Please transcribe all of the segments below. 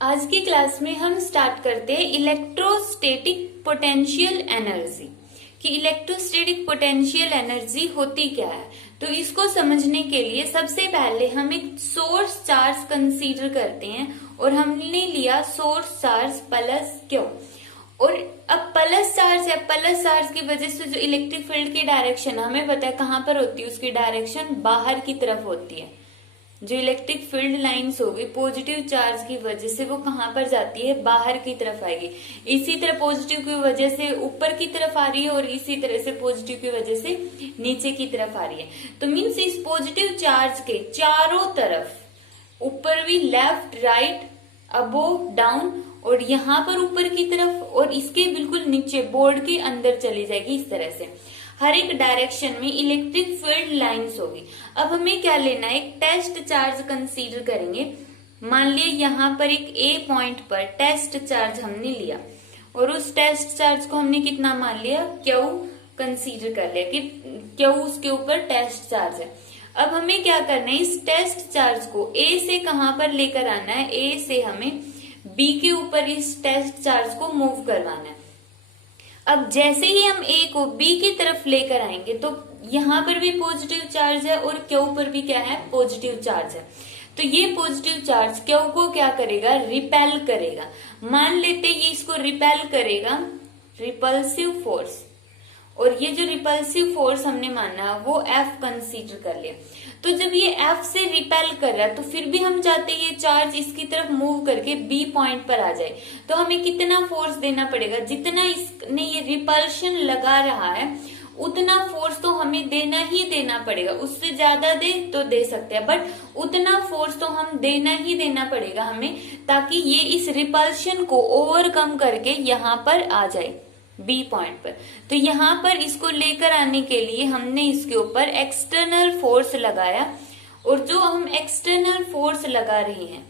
आज की क्लास में हम स्टार्ट करते हैं इलेक्ट्रोस्टैटिक पोटेंशियल एनर्जी कि इलेक्ट्रोस्टैटिक पोटेंशियल एनर्जी होती क्या है। तो इसको समझने के लिए सबसे पहले हम एक सोर्स चार्ज कंसीडर करते हैं और हमने लिया सोर्स चार्ज प्लस क्यू। और अब प्लस चार्ज है, प्लस चार्ज की वजह से जो इलेक्ट्रिक फील्ड की डायरेक्शन हमें पता है कहाँ पर होती है, उसकी डायरेक्शन बाहर की तरफ होती है। जो इलेक्ट्रिक फील्ड लाइंस होगी पॉजिटिव चार्ज की वजह से वो कहाँ पर जाती है, बाहर की तरफ आएगी। इसी तरह पॉजिटिव की वजह से ऊपर की तरफ आ रही है और इसी तरह से पॉजिटिव की वजह से नीचे की तरफ आ रही है। तो मीन्स इस पॉजिटिव चार्ज के चारों तरफ ऊपर भी लेफ्ट राइट अबोव डाउन और यहाँ पर ऊपर की तरफ और इसके बिल्कुल नीचे बोर्ड के अंदर चली जाएगी। इस तरह से हर एक डायरेक्शन में इलेक्ट्रिक फील्ड लाइंस होगी। अब हमें क्या लेना है, एक टेस्ट चार्ज कंसीडर करेंगे। मान लिया यहाँ पर एक ए पॉइंट पर टेस्ट चार्ज हमने लिया और उस टेस्ट चार्ज को हमने कितना मान लिया, क्यू कंसीडर कर लिया कि क्यू उसके ऊपर टेस्ट चार्ज है। अब हमें क्या करना है, इस टेस्ट चार्ज को ए से कहां पर लेकर आना है, ए से हमें बी के ऊपर इस टेस्ट चार्ज को मूव करवाना है। अब जैसे ही हम ए को बी की तरफ लेकर आएंगे तो यहाँ पर भी पॉजिटिव चार्ज है और क्यू पर भी क्या है, पॉजिटिव चार्ज है। तो ये पॉजिटिव चार्ज क्यू को क्या करेगा, रिपेल करेगा। मान लेते ये इसको रिपेल करेगा, रिपल्सिव फोर्स। और ये जो रिपल्सिव फोर्स हमने माना वो एफ कंसीडर कर लिया। तो जब ये एफ से रिपेल कर रहा है तो फिर भी हम चाहते हैं ये चार्ज इसकी तरफ मूव करके बी पॉइंट पर आ जाए। तो हमें कितना फोर्स देना पड़ेगा, जितना इसने ये रिपल्शन लगा रहा है उतना फोर्स तो हमें देना ही देना पड़ेगा। उससे ज्यादा दे तो दे सकते हैं बट उतना फोर्स तो हम देना ही देना पड़ेगा हमें, ताकि ये इस रिपल्शन को ओवरकम करके यहाँ पर आ जाए बी पॉइंट पर। तो यहाँ पर इसको लेकर आने के लिए हमने इसके ऊपर एक्सटर्नल फोर्स लगाया और जो हम एक्सटर्नल फोर्स लगा रहे हैं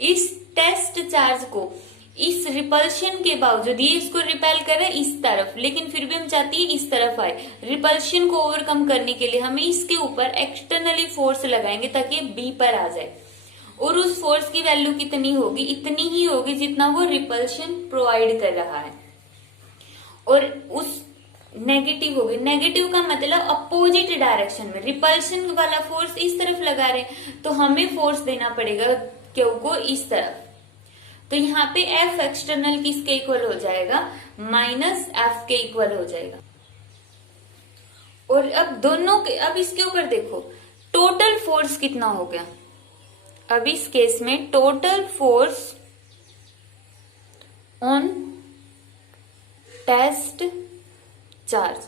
इस टेस्ट चार्ज को इस रिपल्शन के बावजूद, ये इसको रिपेल करे इस तरफ लेकिन फिर भी हम चाहते हैं इस तरफ आए। रिपल्शन को ओवरकम करने के लिए हमें इसके ऊपर एक्सटर्नली फोर्स लगाएंगे ताकि बी पर आ जाए। और उस फोर्स की वैल्यू कितनी होगी, इतनी ही होगी जितना वो रिपल्शन प्रोवाइड कर रहा है। और उस नेगेटिव होगी, नेगेटिव का मतलब अपोजिट डायरेक्शन में, रिपल्शन वाला फोर्स इस तरफ लगा रहे तो हमें फोर्स देना पड़ेगा क्यू को इस तरफ। तो यहाँ पे एफ एक्सटर्नल किसके इक्वल हो जाएगा, माइनस एफ के इक्वल हो जाएगा। और अब दोनों के, अब इसके ऊपर देखो टोटल फोर्स कितना हो गया। अब इस केस में total force on test charge,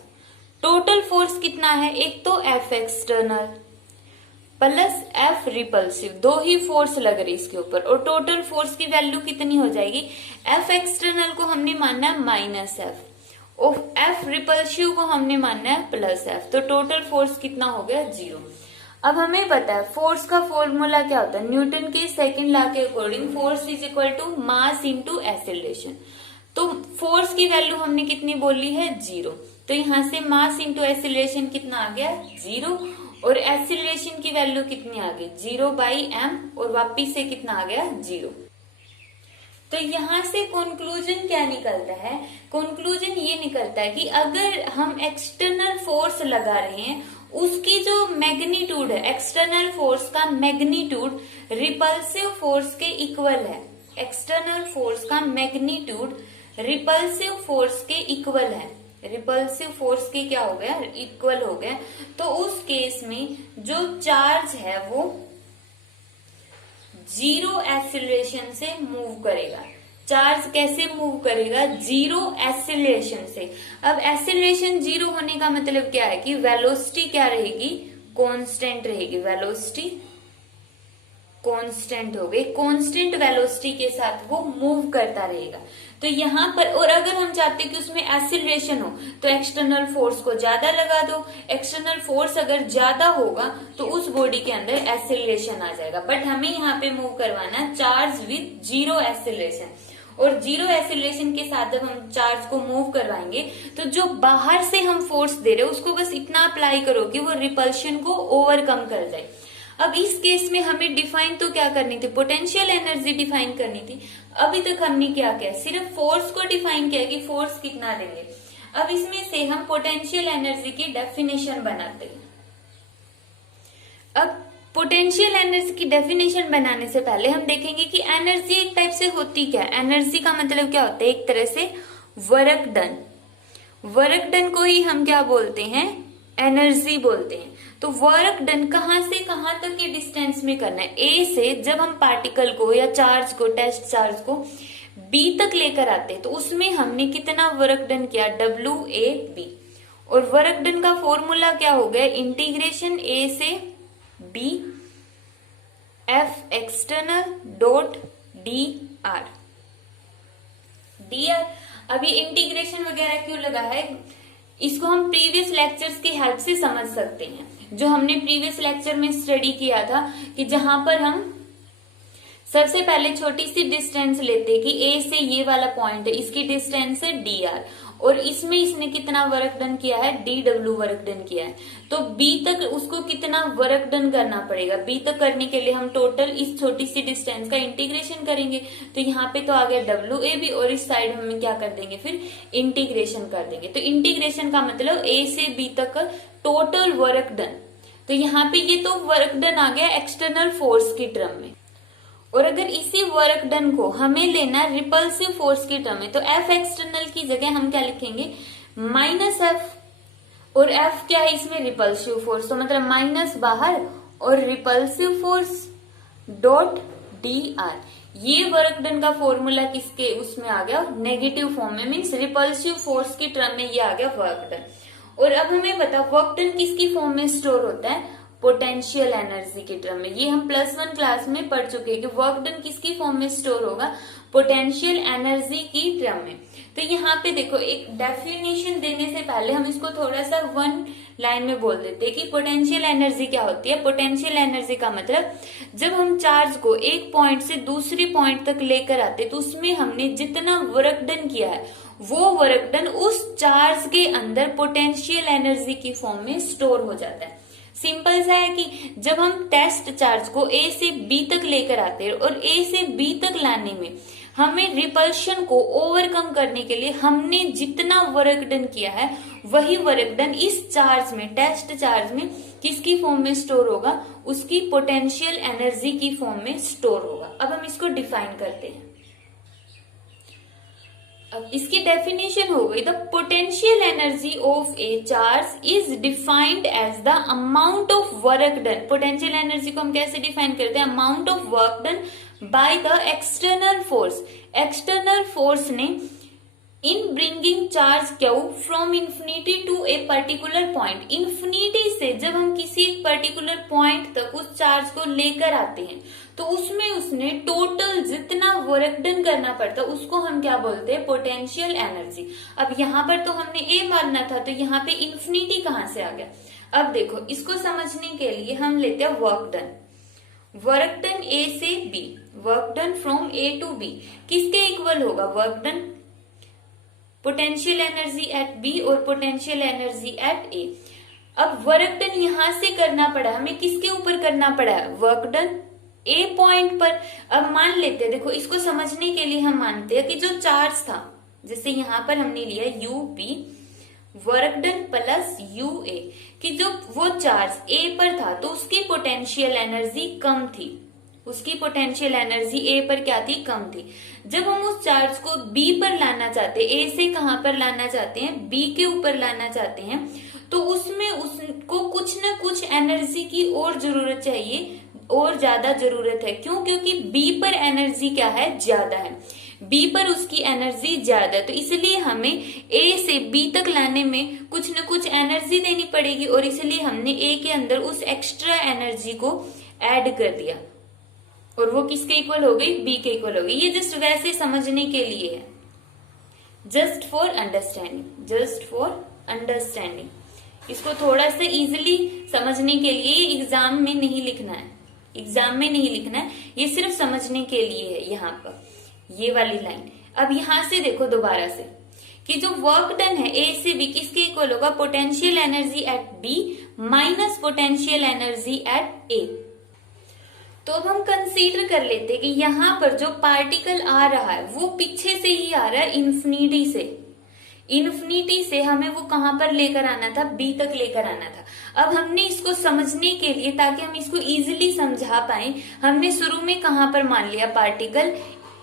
total force कितना है, एक तो F external plus F repulsive, दो ही फोर्स लग रही इसके ऊपर। और टोटल फोर्स की वैल्यू कितनी हो जाएगी, एफ एक्सटर्नल को हमने मानना है माइनस एफ और एफ रिपल्सिव को हमने मानना है प्लस एफ। तो टोटल फोर्स कितना हो गया, 0। अब हमें पता है फोर्स का फॉर्मूला क्या होता है, न्यूटन के सेकंड लॉ के according force is equal to mass into acceleration. तो फोर्स की वैल्यू हमने कितनी बोली है, 0। तो यहाँ से मास इंटू एक्सीलरेशन कितना आ गया, 0। और एक्सीलरेशन की वैल्यू कितनी आ गई, 0/m और वापिस से कितना आ गया, 0। तो यहाँ से कंक्लूजन क्या निकलता है, कंक्लूजन ये निकलता है कि अगर हम एक्सटर्नल फोर्स लगा रहे हैं उसकी जो मैग्नीट्यूड है, एक्सटर्नल फोर्स का मैग्नीट्यूड रिपल्सिव फोर्स के इक्वल है। एक्सटर्नल फोर्स का मैग्नीट्यूड रिपल्सिव फोर्स के इक्वल है, रिपल्सिव फोर्स के क्या हो गया, इक्वल हो गया। तो उस केस में जो चार्ज है वो 0 एक्सीलरेशन से मूव करेगा। चार्ज कैसे मूव करेगा, 0 एक्सीलरेशन से। अब एक्सीलरेशन 0 होने का मतलब क्या है कि वेलोसिटी क्या रहेगी, कांस्टेंट रहेगी। वेलोसिटी कांस्टेंट हो गई, कांस्टेंट वेलोसिटी के साथ वो मूव करता रहेगा। तो यहाँ पर, और अगर हम चाहते हैं कि उसमें एक्सीलरेशन हो तो एक्सटर्नल फोर्स को ज्यादा लगा दो। एक्सटर्नल फोर्स अगर ज्यादा होगा तो उस बॉडी के अंदर एक्सीलरेशन आ जाएगा। बट हमें यहाँ पे मूव करवाना चार्ज विद 0 एक्सीलरेशन, और 0 एक्सीलरेशन के साथ जब हम चार्ज को मूव करवाएंगे तो जो बाहर से हम फोर्स दे रहे हैं उसको बस इतना अप्लाई करो कि वो रिपल्शन को ओवरकम कर जाए। अब इस केस में हमें डिफाइन तो क्या करनी थी, पोटेंशियल एनर्जी डिफाइन करनी थी। अभी तक हमने क्या किया, सिर्फ फोर्स को डिफाइन किया कि फोर्स कितना देंगे। अब इसमें से हम पोटेंशियल एनर्जी की डेफिनेशन बनाते हैं। अब पोटेंशियल एनर्जी की डेफिनेशन बनाने से पहले हम देखेंगे कि एनर्जी एक टाइप से होती क्या है। एनर्जी का मतलब क्या होता है, एक तरह से वर्क डन। वर्क डन को ही हम क्या बोलते हैं, एनर्जी बोलते हैं। तो वर्क डन कहां से कहां तक के डिस्टेंस में करना है, ए से जब हम पार्टिकल को या चार्ज को, टेस्ट चार्ज को बी तक लेकर आते हैं तो उसमें हमने कितना वर्क डन किया, WAB। और वर्क डन का फॉर्मूला क्या हो गया, इंटीग्रेशन ए से B F external dot DR। अभी इंटीग्रेशन वगैरह क्यों लगा है, इसको हम प्रीवियस लेक्चर्स की हेल्प से समझ सकते हैं। जो हमने प्रीवियस लेक्चर में स्टडी किया था कि जहां पर हम सबसे पहले छोटी सी डिस्टेंस लेते कि ए से ये वाला पॉइंट है, इसकी डिस्टेंस है DR, और इसमें इसने कितना वर्क डन किया है, DW वर्क डन किया है। तो B तक उसको कितना वर्क डन करना पड़ेगा, B तक करने के लिए हम टोटल इस छोटी सी डिस्टेंस का इंटीग्रेशन करेंगे। तो यहाँ पे तो आ गया WAB, और इस साइड में क्या कर देंगे, फिर इंटीग्रेशन कर देंगे। तो इंटीग्रेशन का मतलब A से B तक टोटल वर्क डन। तो यहाँ पे ये तो वर्क डन आ गया एक्सटर्नल फोर्स की टर्म में। और अगर इसी वर्क डन को हमें लेना रिपल्सिव फोर्स की टर्म में, तो F एक्सटर्नल की जगह हम क्या लिखेंगे, -F। और F क्या है इसमें, रिपल्सिव फोर्स, तो मतलब माइनस बाहर और रिपल्सिव फोर्स डॉट DR। ये वर्क डन का फॉर्मूला किसके उसमें आ गया, नेगेटिव फॉर्म में, मीन्स रिपल्सिव फोर्स की टर्म में ये आ गया वर्क डन। और अब हमें पता वर्क डन किसकी फॉर्म में स्टोर होता है, पोटेंशियल एनर्जी की टर्म में। ये हम +1 क्लास में पढ़ चुके हैं कि वर्क डन किसकी फॉर्म में स्टोर होगा, पोटेंशियल एनर्जी की टर्म में। तो यहाँ पे देखो, एक डेफिनेशन देने से पहले हम इसको थोड़ा सा वन लाइन में बोल देते हैं कि पोटेंशियल एनर्जी क्या होती है। पोटेंशियल एनर्जी का मतलब जब हम चार्ज को एक पॉइंट से दूसरी पॉइंट तक लेकर आते तो उसमें हमने जितना वर्क डन किया है वो वर्क डन उस चार्ज के अंदर पोटेंशियल एनर्जी की फॉर्म में स्टोर हो जाता है। सिंपल सा है कि जब हम टेस्ट चार्ज को A से B तक लेकर आते हैं और A से B तक लाने में हमें रिपल्शन को ओवरकम करने के लिए हमने जितना वर्क डन किया है वही वर्क डन इस चार्ज में, टेस्ट चार्ज में किसकी फॉर्म में स्टोर होगा, उसकी पोटेंशियल एनर्जी की फॉर्म में स्टोर होगा। अब हम इसको डिफाइन करते हैं। अब इसकी डेफिनेशन हो गई, the potential energy of a charge is defined as the amount of work done. Potential energy को हम कैसे डिफाइन करते हैं, amount of work done by the external force. External force ने in bringing charge Q from infinity to a particular point. Infinity से जब हम किसी एक पर्टिकुलर पॉइंट तक उस चार्ज को लेकर आते हैं तो उसमें उसने टोटल जितना वर्क डन करना पड़ता उसको हम क्या बोलते हैं, पोटेंशियल एनर्जी। अब यहाँ पर तो हमने ए मानना था, तो यहाँ पे इन्फिनिटी कहाँ से आ गया। अब देखो, इसको समझने के लिए हम लेते हैं work done. Work done A से B, work done from A to B किसके इक्वल होगा, work done potential energy at B और पोटेंशियल एनर्जी एट ए। अब वर्क डन यहां से करना पड़ा, हमें किसके ऊपर करना पड़ा, वर्क डन ए पॉइंट पर। अब मान लेते हैं, देखो इसको समझने के लिए हम मानते हैं कि जो चार्ज था, जैसे यहां पर हमने लिया UP work done plus UA, कि जो वो चार्ज ए पर था तो उसकी पोटेंशियल एनर्जी कम थी, उसकी पोटेंशियल एनर्जी ए पर क्या थी, कम थी। जब हम उस चार्ज को बी पर लाना चाहते हैं, ए से कहां पर लाना चाहते हैं, बी के ऊपर लाना चाहते हैं, तो उसमें उसको कुछ न कुछ एनर्जी की और जरूरत चाहिए, और ज्यादा जरूरत है। क्यों, क्योंकि बी पर एनर्जी क्या है, ज्यादा है, बी पर उसकी एनर्जी ज्यादा है, तो इसलिए हमें ए से बी तक लाने में कुछ न कुछ एनर्जी देनी पड़ेगी, और इसलिए हमने ए के अंदर उस एक्स्ट्रा एनर्जी को ऐड कर दिया, और वो किसके इक्वल हो गई, बी के इक्वल हो गई। ये जस्ट वैसे समझने के लिए है, just for understanding, just for understanding. इसको थोड़ा सा इजिली समझने के लिए एग्जाम में नहीं लिखना है, एग्जाम में नहीं लिखना है, ये सिर्फ समझने के लिए है। यहाँ पर ये वाली लाइन, अब यहां से देखो दोबारा से कि जो वर्क डन है ए से बी किसके इक्वल होगा, potential energy at B minus potential energy at A. तो अब हम कंसीडर कर लेते हैं कि यहाँ पर जो पार्टिकल आ रहा है वो पीछे से ही आ रहा है, इन्फिनिटी से। इन्फिनिटी से हमें वो कहां पर लेकर आना था, बी तक लेकर आना था। अब हमने इसको समझने के लिए, ताकि हम इसको इजीली समझा पाए, हमने शुरू में कहां पर मान लिया, पार्टिकल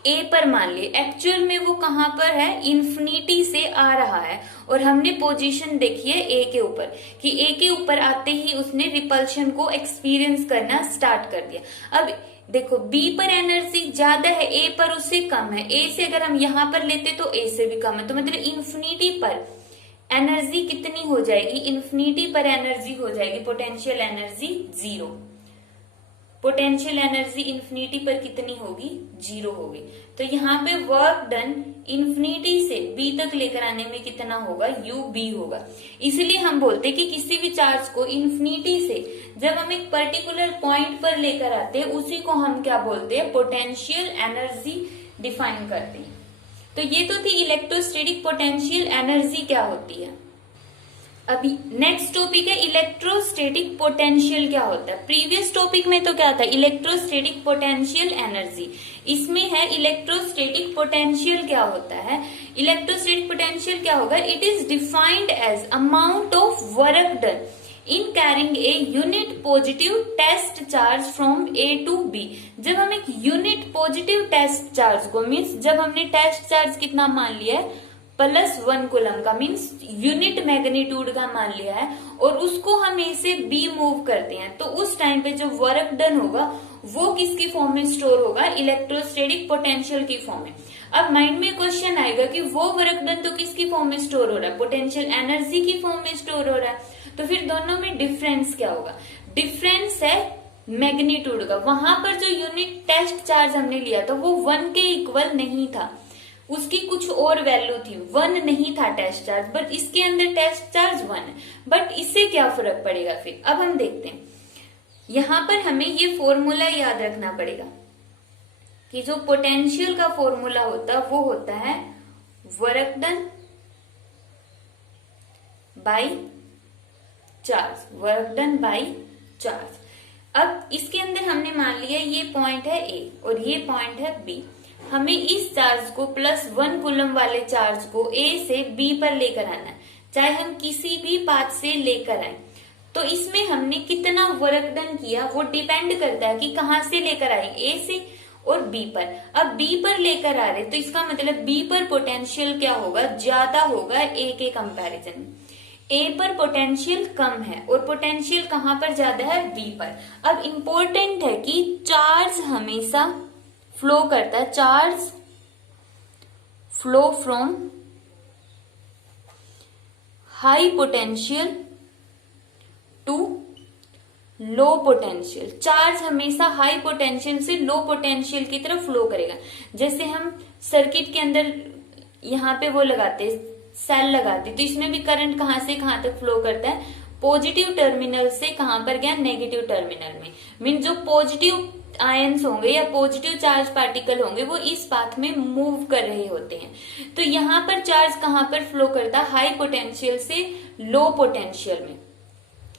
ए पर मान लिया। एक्चुअल में वो कहां पर है, इन्फिनिटी से आ रहा है, और हमने पोजीशन देखी है ए के ऊपर, कि ए के ऊपर आते ही उसने रिपल्शन को एक्सपीरियंस करना स्टार्ट कर दिया। अब देखो बी पर एनर्जी ज्यादा है, ए पर उससे कम है। ए से अगर हम यहां पर लेते तो ए से भी कम है, तो मतलब इन्फिनिटी पर एनर्जी कितनी हो जाएगी, इन्फिनिटी पर एनर्जी हो जाएगी potential energy 0। Potential energy infinity पर कितनी होगी, 0 होगी। तो यहाँ पे वर्क डन इन्फिनिटी से बी तक लेकर आने में कितना होगा, यू बी होगा। इसलिए हम बोलते हैं कि किसी भी चार्ज को इन्फिनिटी से जब हम एक पर्टिकुलर पॉइंट पर लेकर आते हैं, उसी को हम क्या बोलते हैं, पोटेंशियल एनर्जी डिफाइन करते हैं। तो ये तो थी इलेक्ट्रोस्टैटिक पोटेंशियल एनर्जी क्या होती है। अभी नेक्स्ट टॉपिक है इलेक्ट्रोस्टैटिक पोटेंशियल क्या होता है। प्रीवियस टॉपिक में तो क्या था, इलेक्ट्रोस्टैटिक पोटेंशियल एनर्जी, इसमें है इलेक्ट्रोस्टैटिक पोटेंशियल क्या होता है। इलेक्ट्रोस्टैटिक पोटेंशियल क्या होगा, it is defined as amount of work done in carrying a unit positive test charge from A to B. जब हम एक यूनिट पॉजिटिव टेस्ट चार्ज को, मीन्स जब हमने टेस्ट चार्ज कितना मान लिया है, +1 कूलम का, मीन्स यूनिट मैग्नीट्यूड का मान लिया है, और उसको हम ए से बी मूव करते हैं, तो उस टाइम पे जो वर्क डन होगा वो किसकी फॉर्म में स्टोर होगा, इलेक्ट्रोस्टैटिक पोटेंशियल की फॉर्म में। अब माइंड में क्वेश्चन आएगा कि वो वर्क डन तो किसकी फॉर्म में स्टोर हो रहा है, पोटेंशियल एनर्जी की फॉर्म में स्टोर हो रहा है। तो फिर दोनों में डिफरेंस क्या होगा, डिफरेंस है मैग्नीट्यूड का। वहां पर जो यूनिट टेस्ट चार्ज हमने लिया था वो 1 के इक्वल नहीं था, उसकी कुछ और वैल्यू थी, 1 नहीं था टेस्ट चार्ज, बट इसके अंदर टेस्ट चार्ज 1 है। बट इससे क्या फर्क पड़ेगा, फिर अब हम देखते हैं। यहां पर हमें ये फॉर्मूला याद रखना पड़ेगा कि जो पोटेंशियल का फॉर्मूला होता है वो होता है work done by charge, work done by charge. अब इसके अंदर हमने मान लिया ये पॉइंट है ए और ये पॉइंट है बी। हमें इस चार्ज को +1 कूलम वाले चार्ज को ए से बी पर लेकर आना है, चाहे हम किसी भी पाथ से लेकर आए। तो इसमें हमने कितना वर्क डन किया वो डिपेंड करता है कि कहां से लेकर आए, ए से और बी पर। अब बी पर लेकर आ रहे तो इसका मतलब बी पर पोटेंशियल क्या होगा, ज्यादा होगा ए के कंपैरिजन में। ए पर पोटेंशियल कम है और पोटेंशियल कहां पर ज्यादा है, बी पर। अब इंपॉर्टेंट है कि चार्ज हमेशा फ्लो करता है, charge flow from high potential to low potential. Charge हमेशा हाई पोटेंशियल से लो पोटेंशियल की तरफ फ्लो करेगा। जैसे हम सर्किट के अंदर यहाँ पे वो लगाते हैं, सेल लगाते, तो इसमें भी करंट कहां से कहां तक फ्लो करता है, पॉजिटिव टर्मिनल से कहां पर गया, नेगेटिव टर्मिनल में। मीन जो पॉजिटिव आयंस होंगे या पॉजिटिव चार्ज पार्टिकल होंगे वो इस पाथ में मूव कर रहे होते हैं। तो यहाँ पर चार्ज कहां पर फ्लो करता है, हाई पोटेंशियल से लो पोटेंशियल में।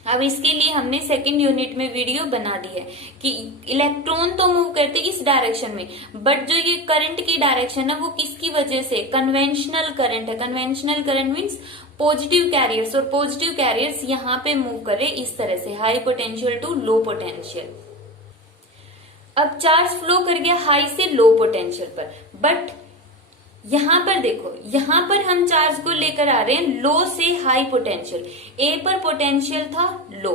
अब इसके लिए हमने सेकंड यूनिट में वीडियो बना दी है कि इलेक्ट्रॉन तो मूव करते इस डायरेक्शन में, बट जो ये करंट की डायरेक्शन है वो किसकी वजह से, कन्वेंशनल करंट है। Conventional current means positive carriers, और पॉजिटिव कैरियर्स यहाँ पे मूव कर रहे इस तरह से, high potential to low potential. अब चार्ज फ्लो कर गया हाई से लो पोटेंशियल पर, बट यहां पर देखो, यहां पर हम चार्ज को लेकर आ रहे हैं लो से हाई पोटेंशियल। ए पर पोटेंशियल था लो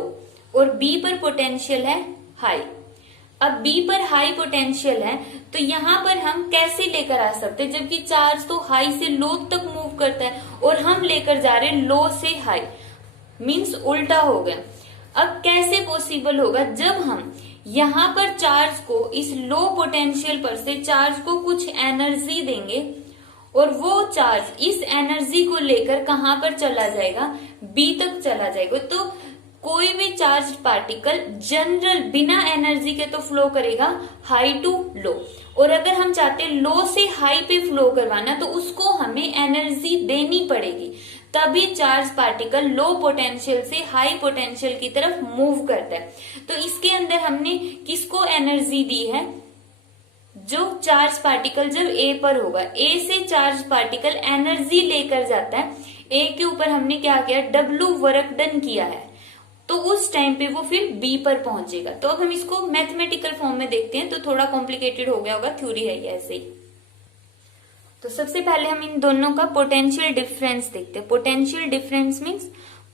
और बी पर पोटेंशियल है हाई। अब बी पर हाई पोटेंशियल है तो यहां पर हम कैसे लेकर आ सकते हैं, जबकि चार्ज तो हाई से लो तक मूव करता है और हम लेकर जा रहे हैं लो से हाई, मीन्स उल्टा हो गया। अब कैसे पॉसिबल होगा, जब हम यहां पर चार्ज को इस लो पोटेंशियल पर से चार्ज को कुछ एनर्जी देंगे और वो चार्ज इस एनर्जी को लेकर कहां पर चला जाएगा, बी तक चला जाएगा। तो कोई भी चार्ज पार्टिकल जनरल बिना एनर्जी के तो फ्लो करेगा हाई टू लो, और अगर हम चाहते हैं लो से हाई पे फ्लो करवाना तो उसको हमें एनर्जी देनी पड़ेगी, तभी चार्ज पार्टिकल लो पोटेंशियल से हाई पोटेंशियल की तरफ मूव करता है। तो इसके अंदर हमने किसको एनर्जी दी है, जो चार्ज पार्टिकल जब ए पर होगा, ए से चार्ज पार्टिकल एनर्जी लेकर जाता है, ए के ऊपर हमने क्या किया, डब्ल्यू वर्क डन किया है, तो उस टाइम पे वो फिर बी पर पहुंचेगा। तो अब हम इसको मैथमेटिकल फॉर्म में देखते हैं, तो थोड़ा कॉम्प्लिकेटेड हो गया होगा, थ्योरी है ये ऐसे ही। तो सबसे पहले हम इन दोनों का पोटेंशियल डिफरेंस देखते हैं। Potential difference means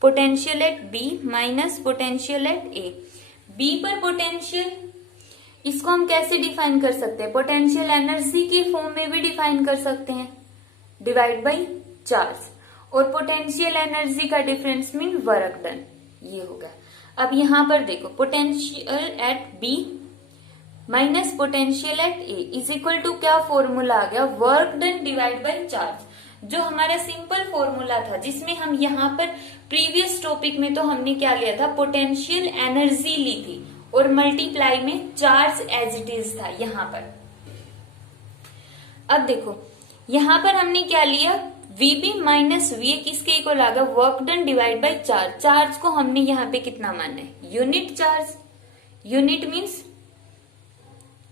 potential at B minus potential at A. B पर पोटेंशियल, इसको हम कैसे डिफाइन कर सकते हैं, पोटेंशियल एनर्जी के फॉर्म में भी डिफाइन कर सकते हैं, डिवाइड बाई चार्ज। और पोटेंशियल एनर्जी का डिफरेंस मीन वर्क डन, ये होगा। अब यहां पर देखो, potential at B minus potential at A is equal to क्या फॉर्मूला आ गया, work done divide by charge. जो हमारा सिंपल फॉर्मूला था, जिसमें हम यहाँ पर प्रीवियस टॉपिक में तो हमने क्या लिया था, पोटेंशियल एनर्जी ली थी और मल्टीप्लाई में चार्ज एज इट इज था यहाँ पर। अब देखो यहां पर हमने क्या लिया, वीबी माइनस वी किसके इक्वल आ गया, work done divide by charge. Charge को हमने यहाँ पे कितना माना है, यूनिट चार्ज, यूनिट मीन्स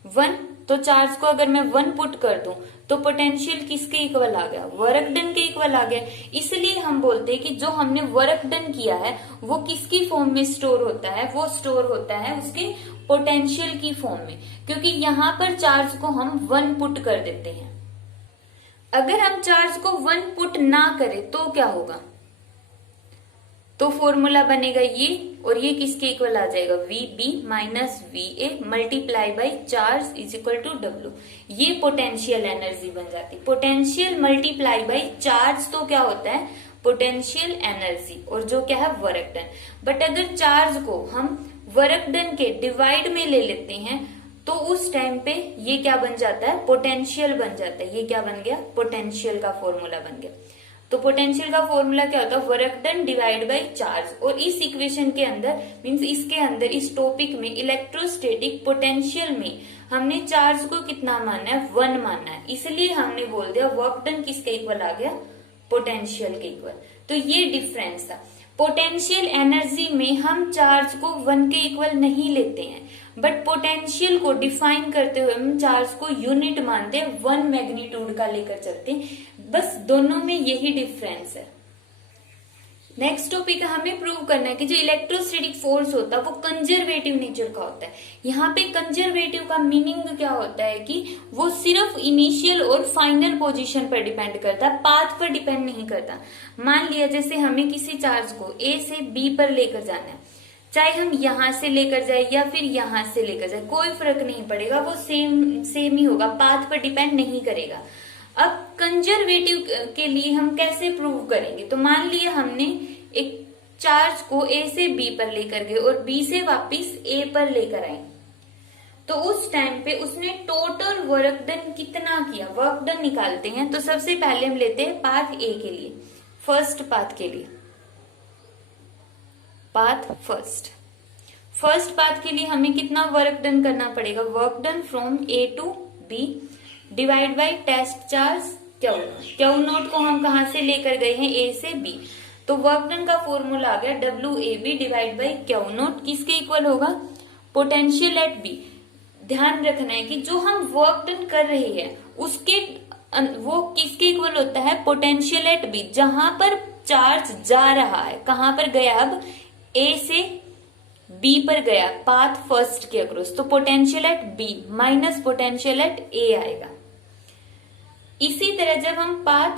1। तो चार्ज को अगर मैं 1 पुट कर दूं तो पोटेंशियल किसके इक्वल आ गया, वर्क डन के इक्वल आ गया। इसलिए हम बोलते हैं कि जो हमने वर्क डन किया है वो किसकी फॉर्म में स्टोर होता है, वो स्टोर होता है उसके पोटेंशियल की फॉर्म में, क्योंकि यहाँ पर चार्ज को हम 1 पुट कर देते हैं। अगर हम चार्ज को 1 पुट ना करें तो क्या होगा, तो फॉर्मूला बनेगा ये, और ये किसके इक्वल आ जाएगा, V B minus V A multiply by charge is equal to W. ये पोटेंशियल एनर्जी बन जाती है। पोटेंशियल मल्टीप्लाई बाई चार्ज तो क्या होता है, पोटेंशियल एनर्जी, और जो क्या है वर्क डन। बट अगर चार्ज को हम वर्क डन के डिवाइड में ले लेते हैं तो उस टाइम पे ये क्या बन जाता है, पोटेंशियल बन जाता है। ये क्या बन गया, पोटेंशियल का फॉर्मूला बन गया। तो पोटेंशियल का फॉर्मूला क्या होता है, work done divide by charge. और इस इक्वेशन के अंदर मीन्स इसके अंदर इस टॉपिक में इलेक्ट्रोस्टैटिक पोटेंशियल में हमने चार्ज को कितना माना है, 1 माना है, इसलिए हमने बोल दिया वर्क डन किसके इक्वल आ गया, पोटेंशियल के इक्वल। तो ये डिफरेंस था। पोटेंशियल एनर्जी में हम चार्ज को 1 के इक्वल नहीं लेते हैं, बट पोटेंशियल को डिफाइन करते हुए हम चार्ज को यूनिट मानते हैं, 1 मैग्नीट्यूड का लेकर चलते हैं। बस दोनों में यही डिफरेंस है। नेक्स्ट टॉपिक हमें प्रूव करना है कि जो इलेक्ट्रोस्टैटिक फोर्स होता है वो कंजर्वेटिव नेचर का होता है। यहाँ पे कंजर्वेटिव का मीनिंग क्या होता है कि वो सिर्फ इनिशियल और फाइनल पोजीशन पर डिपेंड करता है, पाथ पर डिपेंड नहीं करता। मान लिया जैसे हमें किसी चार्ज को ए से बी पर लेकर जाना है, चाहे हम यहां से लेकर जाए या फिर यहां से लेकर जाए, कोई फर्क नहीं पड़ेगा, वो सेम ही होगा, पाथ पर डिपेंड नहीं करेगा। अब कंजर्वेटिव के लिए हम कैसे प्रूव करेंगे, तो मान लिया हमने एक चार्ज को ए से बी पर लेकर गए और बी से वापस ए पर लेकर आए, तो उस टाइम पे उसने टोटल वर्क डन कितना किया, वर्क डन निकालते हैं। तो सबसे पहले हम लेते हैं पाथ ए के लिए, फर्स्ट पाथ के लिए, पाथ फर्स्ट पाथ के लिए हमें कितना वर्क डन करना पड़ेगा, work done from A to B divide by test charge Q naught को हम कहां से लेकर गए हैं, ए से बी। तो वर्क डन का फॉर्मूला आ गया W A B divide by Q naught, किसके इक्वल होगा, पोटेंशियल एट बी। ध्यान रखना है कि जो हम वर्क डन कर रहे हैं उसके वो किसके इक्वल होता है, पोटेंशियल एट बी, जहां पर चार्ज जा रहा है, कहां पर गया, अब ए से बी पर गया, पाथ फर्स्ट के अक्रॉस, तो potential at B minus potential at A आएगा। इसी तरह जब हम पाथ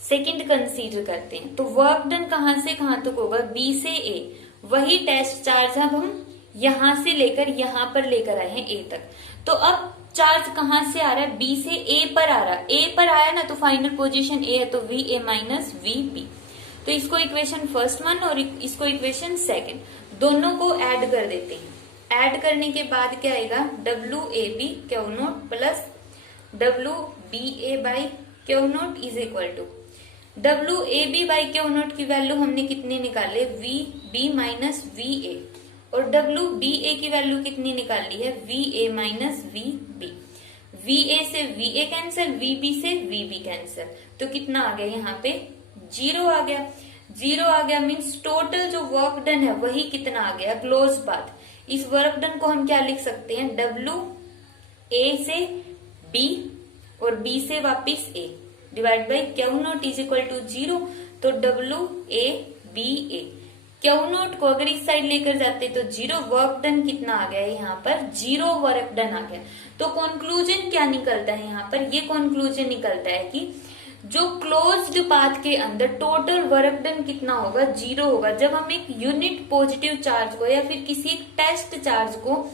सेकंड कंसीडर करते हैं तो वर्क डन कहां से कहां तक होगा, बी से ए, वही टेस्ट चार्ज अब हम यहां से लेकर यहां पर लेकर आए हैं ए तक। तो अब चार्ज कहां से आ रहा है, बी से ए पर आ रहा है, ए पर आया ना तो फाइनल पोजीशन ए है, तो V A minus V B. तो इसको इक्वेशन फर्स्ट मान और इसको इक्वेशन सेकंड, दोनों को ऐड कर देते हैं। ऐड करने के बाद क्या आएगा, W A B Q naught plus W B A by Q naught is equal to W A B by Q naught की वैल्यू हमने कितनी निकाले, V B minus V A, और डब्ल्यू बी ए की वैल्यू कितनी निकाली है, V A minus V B. V A से V A cancel, V B से वी बी कैंसिल, तो कितना आ गया यहाँ पे जीरो आ गया। जीरो आ गया मीन्स टोटल जो वर्क डन है वही कितना आ गया, क्लोज पाथ। इस वर्क डन को हम क्या लिख सकते हैं, डब्ल्यू ए से बी और बी से वापिस A divide by Q naught is equal to zero. तो W A B A, Q naught को अगर इस साइड लेकर जाते तो जीरो, वर्क डन कितना आ गया यहाँ पर, जीरो वर्क डन आ गया। तो कंक्लूजन क्या निकलता है यहाँ पर, ये कंक्लूजन निकलता है कि जो क्लोज्ड पाथ के अंदर टोटल वर्क डन कितना होगा, जीरो होगा। जब हम एक यूनिट पॉजिटिव चार्ज को या फिर किसी एक टेस्ट चार्ज को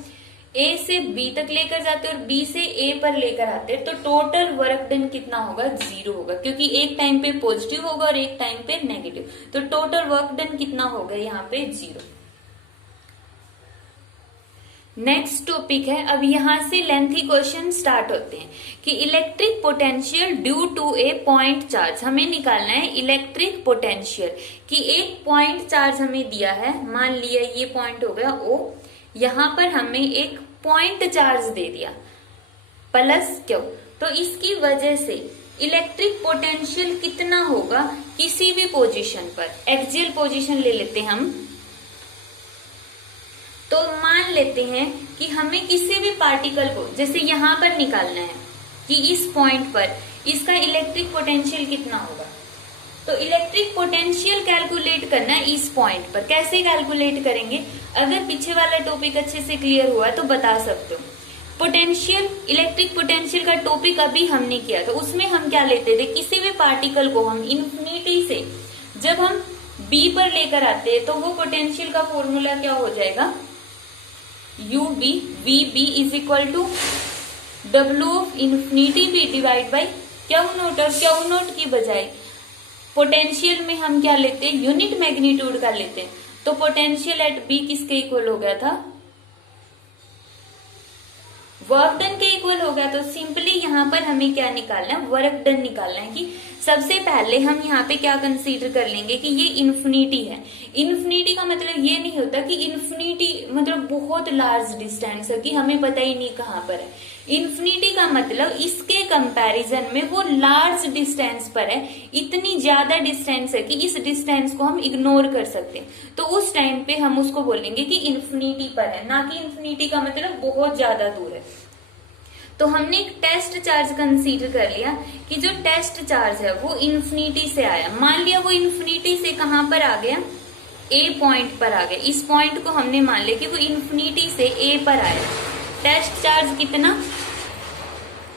ए से बी तक लेकर जाते और बी से ए पर लेकर आते तो टोटल वर्क डन कितना होगा, जीरो होगा, क्योंकि एक टाइम पे पॉजिटिव होगा और एक टाइम पे नेगेटिव। तो टोटल वर्क डन कितना होगा यहाँ पे, जीरो। नेक्स्ट टॉपिक है, अब यहां से लेंथी क्वेश्चन स्टार्ट होते हैं कि electric potential due to a point charge. हमें निकालना है इलेक्ट्रिक पोटेंशियल कि एक पॉइंट चार्ज हमें दिया है, मान लिया ये पॉइंट हो गया O, यहां पर हमें एक पॉइंट चार्ज दे दिया प्लस क्यू। तो इसकी वजह से इलेक्ट्रिक पोटेंशियल कितना होगा किसी भी पोजीशन पर, एक्सियल पोजीशन ले लेते हैं हम। तो मान लेते हैं कि हमें किसी भी पार्टिकल को जैसे यहां पर निकालना है कि इस पॉइंट पर इसका इलेक्ट्रिक पोटेंशियल कितना होगा। तो इलेक्ट्रिक पोटेंशियल कैलकुलेट करना है इस पॉइंट पर। कैसे कैलकुलेट करेंगे, अगर पीछे वाला टॉपिक अच्छे से क्लियर हुआ है तो बता सकते हो। पोटेंशियल, इलेक्ट्रिक पोटेंशियल का टॉपिक अभी हमने किया था, उसमें हम क्या लेते थे, किसी भी पार्टिकल को हम इन्फिनिटी से जब हम बी पर लेकर आते हैं तो वो पोटेंशियल का फॉर्मूला क्या हो जाएगा, U B V B is equal to W of infinity B divide by Q naught. और क्यू नोट की बजाय पोटेंशियल में हम क्या लेते हैं, यूनिट मैग्नीट्यूड का लेते हैं। तो पोटेंशियल एट बी किसके इक्वल हो गया था, वर्क डन के इक्वल हो गया। तो सिंपली यहाँ पर हमें क्या निकालना है, वर्क डन निकालना है। कि सबसे पहले हम यहाँ पे क्या कंसीडर कर लेंगे कि ये इन्फिनिटी है। इन्फिनिटी का मतलब ये नहीं होता कि इन्फिनिटी मतलब बहुत लार्ज डिस्टेंस है कि हमें पता ही नहीं कहाँ पर है। इन्फिनिटी का मतलब इसके कंपैरिजन में वो लार्ज डिस्टेंस पर है, इतनी ज्यादा डिस्टेंस है कि इस डिस्टेंस को हम इग्नोर कर सकते हैं। तो उस टाइम पे हम उसको बोलेंगे कि इन्फिनिटी पर है, ना कि इन्फिनिटी का मतलब बहुत ज्यादा दूर है। तो हमने एक टेस्ट चार्ज कंसीडर कर लिया कि जो टेस्ट चार्ज है वो इन्फिनिटी से आया। मान लिया वो इन्फिनिटी से कहां पर आ गया, ए पॉइंट पर आ गया। इस पॉइंट को हमने मान लिया कि वो इन्फिनिटी से ए पर आया। टेस्ट चार्ज कितना,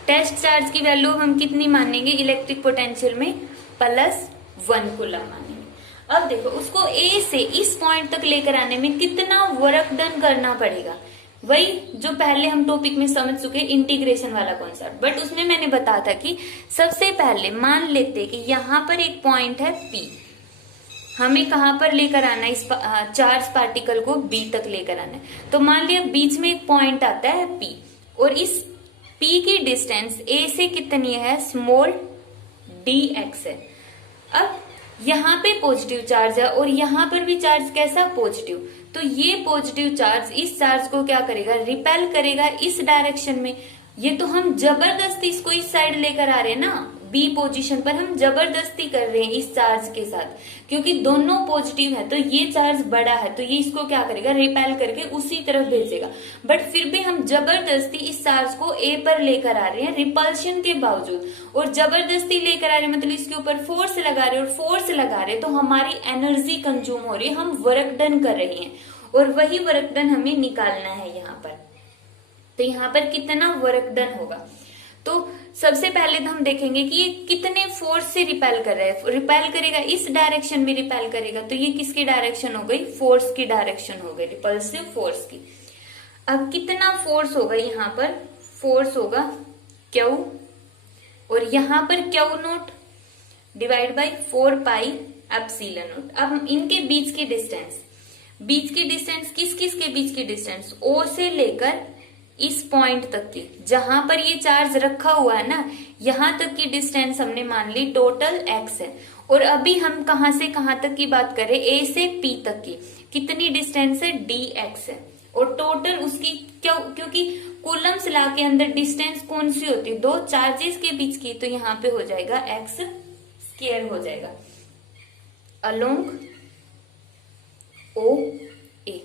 टेस्ट चार्ज की वैल्यू हम कितनी मानेंगे इलेक्ट्रिक पोटेंशियल में, +1 कूलम मानेंगे। अब देखो उसको ए से इस पॉइंट तक लेकर आने में कितना वर्क डन करना पड़ेगा, वही जो पहले हम टॉपिक में समझ चुके इंटीग्रेशन वाला कॉन्सेप्ट। बट उसमें मैंने बताया था कि सबसे पहले मान लेते कि यहाँ पर एक पॉइंट है P, हमें कहां पर लेकर आना है, इस चार्ज पार्टिकल को B तक लेकर आना है। तो मान लिया बीच में एक पॉइंट आता है P और इस P की डिस्टेंस A से कितनी है, स्मॉल dx है। अब यहाँ पे पॉजिटिव चार्ज है और यहाँ पर भी चार्ज कैसा, पॉजिटिव। तो ये पॉजिटिव चार्ज इस चार्ज को क्या करेगा, रिपेल करेगा इस डायरेक्शन में। ये तो हम जबरदस्ती इसको इस साइड लेकर आ रहे हैं ना, बी पोजीशन पर हम जबरदस्ती कर रहे हैं इस चार्ज के साथ, क्योंकि दोनों पॉजिटिव है। तो ये चार्ज बड़ा है तो ये इसको क्या करेगा, रिपेल करके उसी तरफ भेजेगा। बट फिर भी हम जबरदस्ती इस चार्ज को ए पर लेकर आ रहे हैं रिपल्शन के बावजूद, और जबरदस्ती लेकर आ रहे हैं मतलब इसके ऊपर फोर्स लगा रहे हैं, और फोर्स लगा रहे हैं तो हमारी एनर्जी कंज्यूम हो रही है, हम वर्क डन कर रहे हैं, और वही वर्क डन हमें निकालना है यहाँ पर। तो यहाँ पर कितना वर्क डन होगा, तो सबसे पहले तो हम देखेंगे कि ये कितने फोर्स से रिपेल कर रहा है। रिपेल करेगा इस डायरेक्शन में रिपेल करेगा, तो ये किसकी डायरेक्शन हो गई, फोर्स की डायरेक्शन हो गई, रिपल्सिव फोर्स की। अब कितना फोर्स होगा, यहाँ पर फोर्स होगा क्यू, और यहाँ पर Q note divide by 4 pi epsilon note. अब इनके बीच की डिस्टेंस, बीच की डिस्टेंस किस किस के बीच की डिस्टेंस, ओ से लेकर इस पॉइंट तक की, जहां पर ये चार्ज रखा हुआ है ना, यहां तक की डिस्टेंस हमने मान ली टोटल x है। और अभी हम कहां से कहां तक की बात कर रहे हैं, a से p तक की कितनी डिस्टेंस है, dx है। और टोटल उसकी क्योंकि कूलम्स लॉ के अंदर डिस्टेंस कौन सी होती है, दो चार्जेस के बीच की, तो यहाँ पे हो जाएगा x स्क्वायर हो जाएगा। अलोंग ओ ए,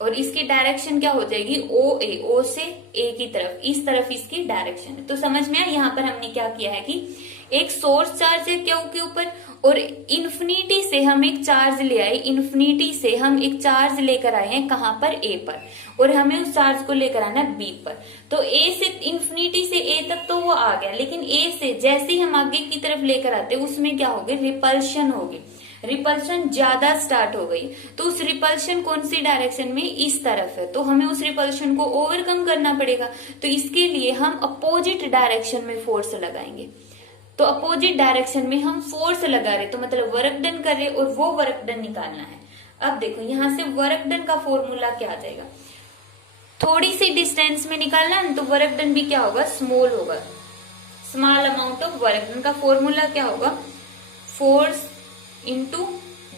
और इसकी डायरेक्शन क्या हो जाएगी ओ ए, ओ से ए की तरफ, इस तरफ इसकी डायरेक्शन है। तो समझ में आया यहाँ पर हमने क्या किया है कि एक सोर्स चार्ज है क्यू के ऊपर और इन्फिनिटी से हम एक चार्ज ले आए, इन्फिनिटी से हम एक चार्ज लेकर आए हैं कहां पर, ए पर, और हमें उस चार्ज को लेकर आना है बी पर। तो ए से इन्फिनिटी से ए तक तो वो आ गया, लेकिन ए से जैसे ही हम आगे की तरफ लेकर आते उसमें क्या होगी, रिपल्शन होगी, रिपल्शन ज्यादा स्टार्ट हो गई। तो उस रिपल्शन कौन सी डायरेक्शन में, इस तरफ है, तो हमें उस रिपल्शन को ओवरकम करना पड़ेगा। तो इसके लिए हम अपोजिट डायरेक्शन में फोर्स लगाएंगे। तो अपोजिट डायरेक्शन में हम फोर्स लगा रहे, तो मतलब वर्क डन कर रहे और वो वर्क डन निकालना है। अब देखो यहां से वर्क डन का फॉर्मूला क्या आ जाएगा, थोड़ी सी डिस्टेंस में निकालना है तो वर्क डन भी क्या होगा, स्मॉल होगा, small amount of work done का फॉर्मूला क्या होगा, फोर्स इंटू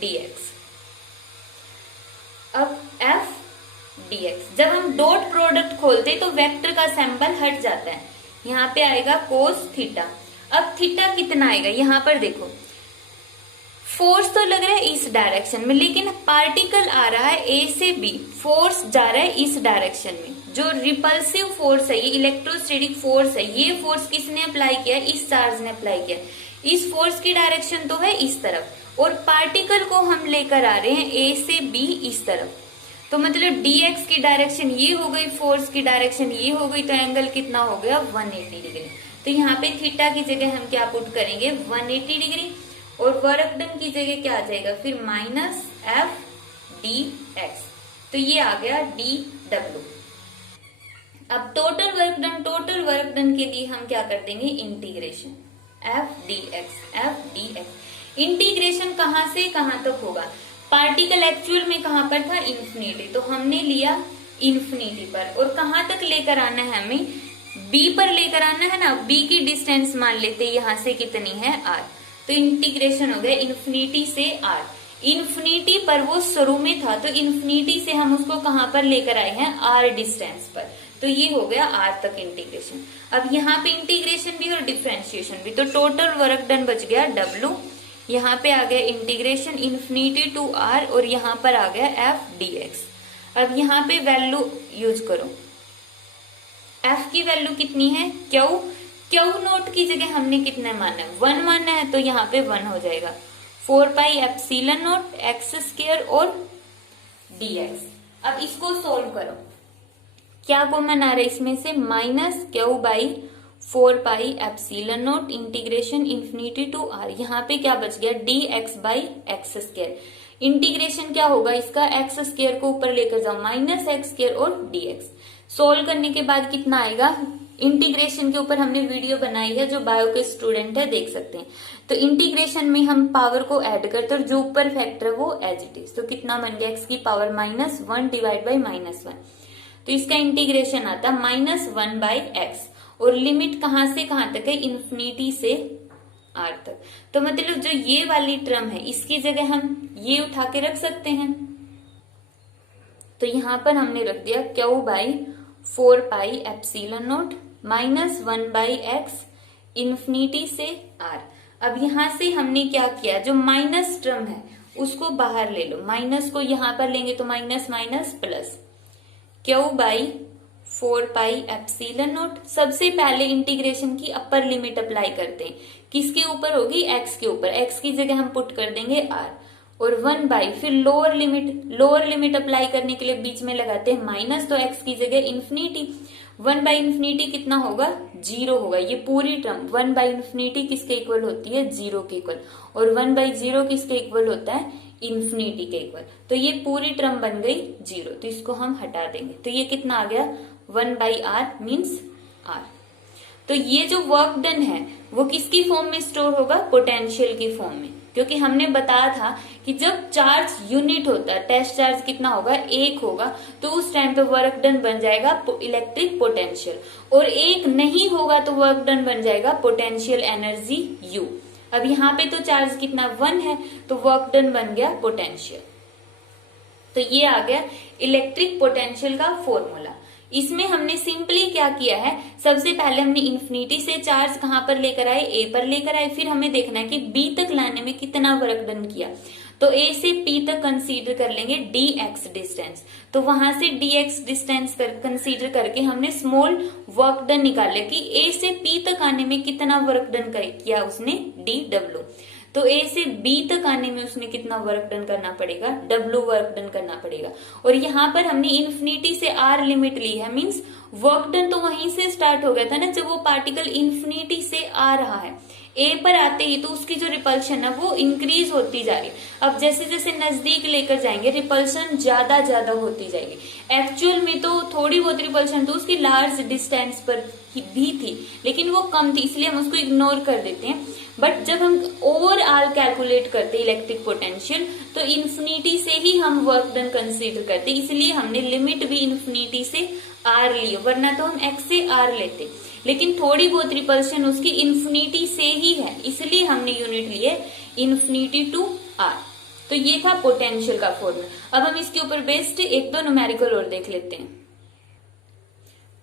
dx। अब f dx, जब हम डॉट प्रोडक्ट खोलते तो वेक्टर का सिंबल हट जाता है, यहाँ पे आएगा कोस थीटा। अब थीटा कितना आएगा, यहाँ पर देखो फोर्स तो लग रहा है इस डायरेक्शन में, लेकिन पार्टिकल आ रहा है ए से बी, फोर्स जा रहा है इस डायरेक्शन में। जो रिपल्सिव फोर्स है, ये इलेक्ट्रोस्टैटिक फोर्स है, ये फोर्स किसने अप्लाई किया, इस चार्ज ने अप्लाई किया। इस फोर्स की डायरेक्शन तो है इस तरफ, और पार्टिकल को हम लेकर आ रहे हैं ए से बी इस तरफ। तो मतलब dx की डायरेक्शन ये हो गई, फोर्स की डायरेक्शन ये हो गई, तो एंगल कितना हो गया, 180 डिग्री। तो यहाँ पे थीटा की जगह हम क्या पुट करेंगे, 180 डिग्री, और वर्क डन की जगह क्या आ जाएगा फिर, माइनस एफ डी एक्स। तो ये आ गया डी डब्ल्यू। अब टोटल वर्क डन के लिए हम क्या कर देंगे, integration F D x. Integration कहां से कहां तक होगा, पार्टिकल एक्चुअल में कहां पर था, इन्फिनिटी, तो हमने लिया इन्फिनिटी पर, और कहां तक लेकर आना है हमें, बी पर लेकर आना है ना। बी की डिस्टेंस मान लेते यहां से कितनी है, आर, तो इंटीग्रेशन हो गया इन्फिनिटी से आर। इन्फिनिटी पर वो शुरू में था, तो इन्फिनिटी से हम उसको कहां पर लेकर आए हैं, आर डिस्टेंस पर, तो ये हो गया आर तक इंटीग्रेशन। अब यहाँ पे इंटीग्रेशन भी और डिफरेंशिएशन भी, तो टोटल वर्क डन बच गया डब्ल्यू, यहाँ पे आ गया इंटीग्रेशन इन्फिनिटी टू आर, और यहाँ पर आ गया एफ डी एक्स। अब यहाँ पे वैल्यू यूज करो, एफ की वैल्यू कितनी है, क्यू नोट की जगह हमने कितना माना है, 1 माना है, तो यहाँ पे 1 हो जाएगा, 4 pi epsilon naught x square और dx। अब इसको सोल्व करो, क्या कॉमन आ रहा है इसमें से, minus Q by 4 pi epsilon naught integration infinity to R, यहाँ पे क्या बच गया, dx by X square. Integration क्या होगा इसका, एक्स स्क्वायर को ऊपर लेकर जाओ, माइनस एक्स स्क्वायर और dx। सोल्व करने के बाद कितना आएगा, इंटीग्रेशन के ऊपर हमने वीडियो बनाई है, जो बायो के स्टूडेंट है देख सकते हैं। तो इंटीग्रेशन में हम पावर को ऐड करते हैं और जो ऊपर फैक्टर है वो एज इट इज, तो कितना बन गया, एक्स की पावर -1 डिवाइड बाई -1, तो इसका इंटीग्रेशन आता है -1 बाई एक्स, और लिमिट कहां से कहां तक है, इन्फिनिटी से आर तक। तो मतलब जो ये वाली टर्म है इसकी जगह हम ये उठा के रख सकते हैं, तो यहां पर हमने रख दिया Q by 4 pi epsilon note -1 by x infinity से आर। अब यहां से हमने क्या किया, जो माइनस टर्म है उसको बाहर ले लो, माइनस को यहां पर लेंगे तो minus minus plus, Q by 4 pi epsilon note. सबसे पहले इंटीग्रेशन की अपर लिमिट अप्लाई करते हैं, किसके ऊपर होगी, एक्स के ऊपर, एक्स की जगह हम पुट कर देंगे आर, और 1 बाई फिर लोअर लिमिट अप्लाई करने के लिए बीच में लगाते हैं माइनस, तो एक्स की जगह इन्फिनिटी, 1 बाई इन्फिनिटी कितना होगा, 0 होगा। ये पूरी टर्म 1 बाई इन्फिनिटी किसके इक्वल होती है, 0 के इक्वल, और 1 बाई 0 किसके इक्वल होता है, इन्फिनिटी के इक्वल। तो ये पूरी टर्म बन गई 0, तो इसको हम हटा देंगे, तो ये कितना आ गया, 1 बाई आर मीन्स आर। तो ये जो वर्क डन है वो किसकी फॉर्म में स्टोर होगा, पोटेंशियल की फॉर्म में, क्योंकि हमने बताया था कि जब चार्ज यूनिट होता है, टेस्ट चार्ज कितना होगा, 1 होगा, तो उस टाइम पे वर्क डन बन जाएगा इलेक्ट्रिक पोटेंशियल, और 1 नहीं होगा तो वर्क डन बन जाएगा पोटेंशियल एनर्जी U। अब यहाँ पे तो चार्ज कितना 1 है, तो वर्क डन बन गया पोटेंशियल। तो ये आ गया इलेक्ट्रिक पोटेंशियल का फॉर्मूला। इसमें हमने सिंपली क्या किया है, सबसे पहले हमने इन्फिनिटी से चार्ज कहां पर लेकर आए, ए पर लेकर आए, फिर हमें देखना है कि बी तक लाने में कितना वर्क डन किया। तो ए से पी तक कंसीडर कर लेंगे dx डिस्टेंस। तो वहां से dx डिस्टेंस कंसीडर करके हमने स्मॉल वर्क डन निकाला कि ए से पी तक आने में कितना वर्क डन किया उसने, dw। तो ए से बी तक आने में उसने कितना वर्क डन करना पड़ेगा, w वर्क डन करना पड़ेगा। और यहाँ पर हमने इन्फिनिटी से r लिमिट ली है, मींस वर्क डन तो वहीं से स्टार्ट हो गया था ना, जब वो पार्टिकल इन्फिनिटी से आ रहा है। ए पर आते ही तो उसकी जो रिपल्शन है वो इंक्रीज होती जा रही है। अब जैसे जैसे नजदीक लेकर जाएंगे रिपल्शन ज्यादा ज्यादा होती जाएगी। एक्चुअल में तो थोड़ी बहुत रिपल्शन तो उसकी लार्ज डिस्टेंस पर भी थी, लेकिन वो कम थी, इसलिए हम उसको इग्नोर कर देते हैं। बट जब हम ओवरऑल कैलकुलेट करते हैं इलेक्ट्रिक पोटेंशियल तो इन्फिनिटी से ही हम वर्क डन कंसीडर करते, इसलिए हमने लिमिट भी इन्फिनिटी से आर ली, वरना तो हम एक्स से आर लेते। लेकिन थोड़ी बहुत रिपल्शन उसकी इन्फिनिटी से ही है, इसलिए हमने यूनिट लिए इन्फिनिटी टू आर। तो ये था पोटेंशियल का फॉर्मूला। अब हम इसके ऊपर बेस्ड एक दो न्यूमेरिकल और देख लेते हैं।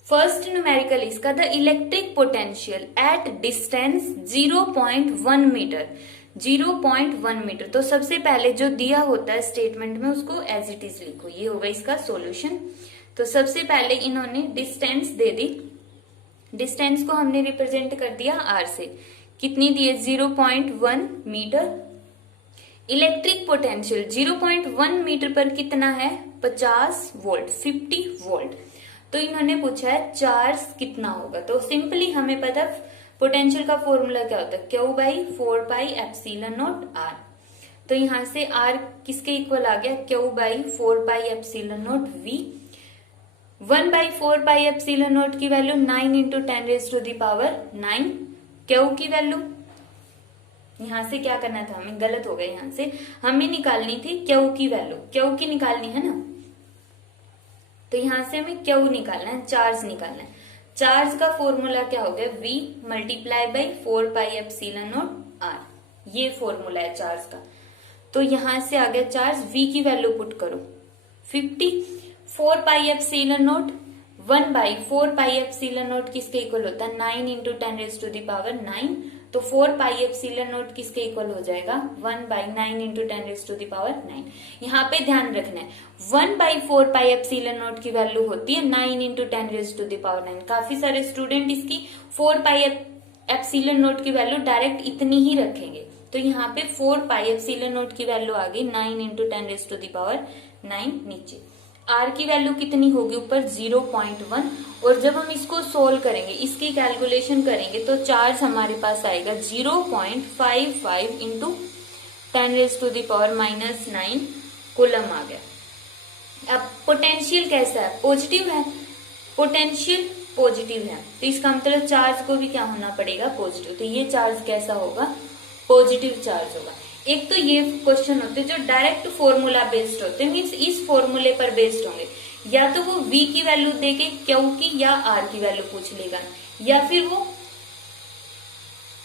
फर्स्ट न्यूमेरिकल इसका, the electric potential at distance 0.1 metre. 0.1 metre. तो सबसे पहले जो दिया होता है स्टेटमेंट में उसको एज इट इज लिखो, ये होगा इसका सॉल्यूशन। तो सबसे पहले इन्होंने डिस्टेंस दे दी, डिस्टेंस को हमने रिप्रेजेंट कर दिया आर से, कितनी दी है 0.1 मीटर। इलेक्ट्रिक पोटेंशियल 0.1 मीटर पर कितना है 50 वोल्ट, 50 वोल्ट। तो इन्होंने पूछा है चार्ज कितना होगा। तो सिंपली हमें पता पोटेंशियल का फॉर्मूला क्या होता है, Q by 4 pi epsilon naught R. तो यहां से आर किसके इक्वल आ गया, Q by 4 pi epsilon naught V. 1 by 4 pi epsilon naught की value 9 into 10 raise to the power 9। Q की वैल्यू यहां से क्या करना था हमें, गलत हो गया, यहां से हमें निकालनी थी क्यू की वैल्यू, क्यू की निकालनी है ना। तो यहां से हमें क्यू निकालना है, चार्ज निकालना है। चार्ज का फॉर्मूला क्या हो गया, V multiply by 4 pi epsilon naught R, ये फॉर्मूला है चार्ज का। तो यहां से आ गया चार्ज, V की वैल्यू पुट करो 50, 4 pi epsilon naught 1 by 4 pi epsilon naught किसके इक्वल होता है 9 into 10 raise to the power 9। तो 4 पाई एप्सिलॉन नॉट किसके इक्वल हो जाएगा 1 by 9 into 10 raise to the power 9। यहाँ पे ध्यान रखना है 1 बाई 4 पाई एप्सिलॉन नॉट की वैल्यू होती है 9 into 10 raise to the power 9। काफी सारे स्टूडेंट इसकी 4 पाई एप्सिलॉन नॉट की वैल्यू डायरेक्ट इतनी ही रखेंगे। तो यहाँ पे 4 पाई एप्सिलॉन नॉट की वैल्यू आ गई 9 into 10 raise to the power 9 नीचे। आर की वैल्यू कितनी होगी ऊपर 0.1। और जब हम इसको सोल्व करेंगे, इसकी कैलकुलेशन करेंगे तो चार्ज हमारे पास आएगा 0.55 into 10 raise to the power -9 coulomb आ गया। अब पोटेंशियल कैसा है, पॉजिटिव है, पोटेंशियल पॉजिटिव है, तो इसका मतलब चार्ज को भी क्या होना पड़ेगा पॉजिटिव। तो ये चार्ज कैसा होगा, पॉजिटिव चार्ज होगा। एक तो ये क्वेश्चन होते हैं जो डायरेक्ट फॉर्मूला बेस्ड होते हैं, मीन्स इस फॉर्मूले पर बेस्ड होंगे। या तो वो V की वैल्यू देके क्यू की या R की वैल्यू पूछ लेगा, या फिर वो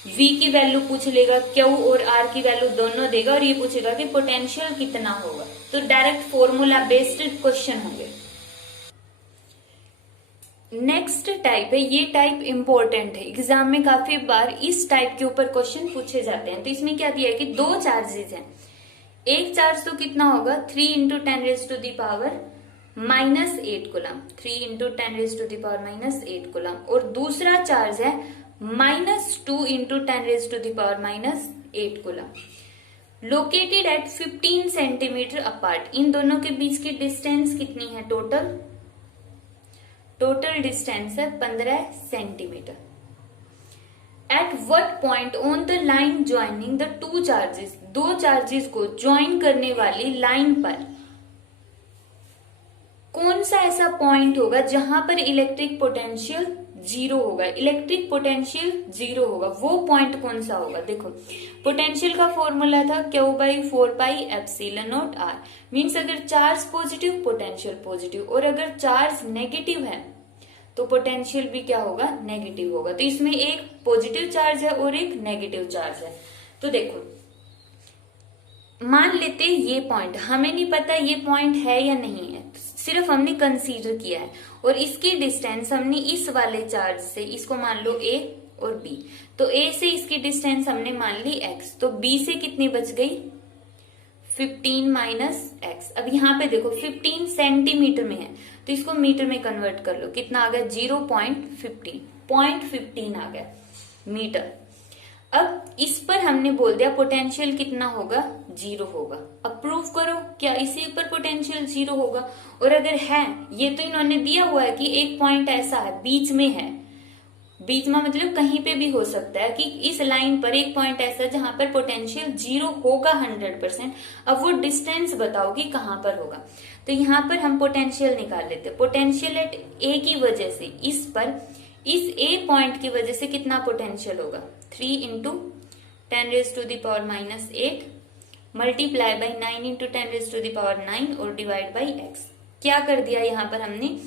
V की वैल्यू पूछ लेगा, क्यू और R की वैल्यू दोनों देगा और ये पूछेगा कि पोटेंशियल कितना होगा। तो डायरेक्ट फॉर्मूला बेस्ड क्वेश्चन होंगे। नेक्स्ट टाइप है, ये टाइप इंपॉर्टेंट है, एग्जाम में काफी बार इस टाइप के ऊपर क्वेश्चन पूछे जाते हैं। तो इसमें क्या दिया है कि दो चार्जेस हैं, एक चार्ज तो कितना होगा 3 into 10 raise to the power -8 coulomb, 3 into 10 raise to the power -8 coulomb. और दूसरा चार्ज है -2 into 10 raise to the power -8 coulomb. Located at 15 centimetre apart. इन दोनों के बीच की डिस्टेंस कितनी है, टोटल डिस्टेंस है 15 centimetre. At what point on the line joining the two charges, दो चार्जेस को ज्वाइन करने वाली लाइन पर कौन सा ऐसा पॉइंट होगा जहां पर इलेक्ट्रिक पोटेंशियल 0 होगा, इलेक्ट्रिक पोटेंशियल 0 होगा, वो पॉइंट कौन सा होगा। देखो पोटेंशियल का फॉर्मूला था Q by 4 pi epsilon naught R. Means अगर चार्ज पॉजिटिव पोटेंशियल पॉजिटिव, और अगर चार्ज नेगेटिव है तो पोटेंशियल भी क्या होगा, नेगेटिव होगा। तो इसमें एक पॉजिटिव चार्ज है और एक नेगेटिव चार्ज है। तो देखो मान लेते ये पॉइंट, हमें नहीं पता ये पॉइंट है या नहीं है, सिर्फ हमने कंसीडर किया है। और इसकी डिस्टेंस हमने इस वाले चार्ज से, इसको मान लो A और B, तो A से इसकी डिस्टेंस हमने मान ली x, तो B से कितनी बच गई 15 माइनस एक्स। अब यहाँ पे देखो 15 सेंटीमीटर में है तो इसको मीटर में कन्वर्ट कर लो, कितना आ गया 0.15, 0.15 आ गया मीटर। अब इस पर हमने बोल दिया पोटेंशियल कितना होगा, 0 होगा। अब प्रूव करो क्या इसी पर पोटेंशियल 0 होगा। और अगर है, ये तो इन्होंने दिया हुआ है कि एक पॉइंट ऐसा है बीच में है, बीच में मतलब कहीं पे भी हो सकता है कि इस लाइन पर एक पॉइंट ऐसा जहां पर पोटेंशियल 0 होगा 100%। अब वो डिस्टेंस बताओ कि कहां पर होगा। तो यहाँ पर हम पोटेंशियल निकाल लेते हैं। पोटेंशियल एट ए की वजह से इस पर, इस ए पॉइंट की वजह से कितना पोटेंशियल होगा, 3 इंटू 10⁻⁻8 मल्टीप्लाई बाई 9 इंटू 10⁻9 और डिवाइड बाई एक्स। क्या कर दिया यहाँ पर हमने,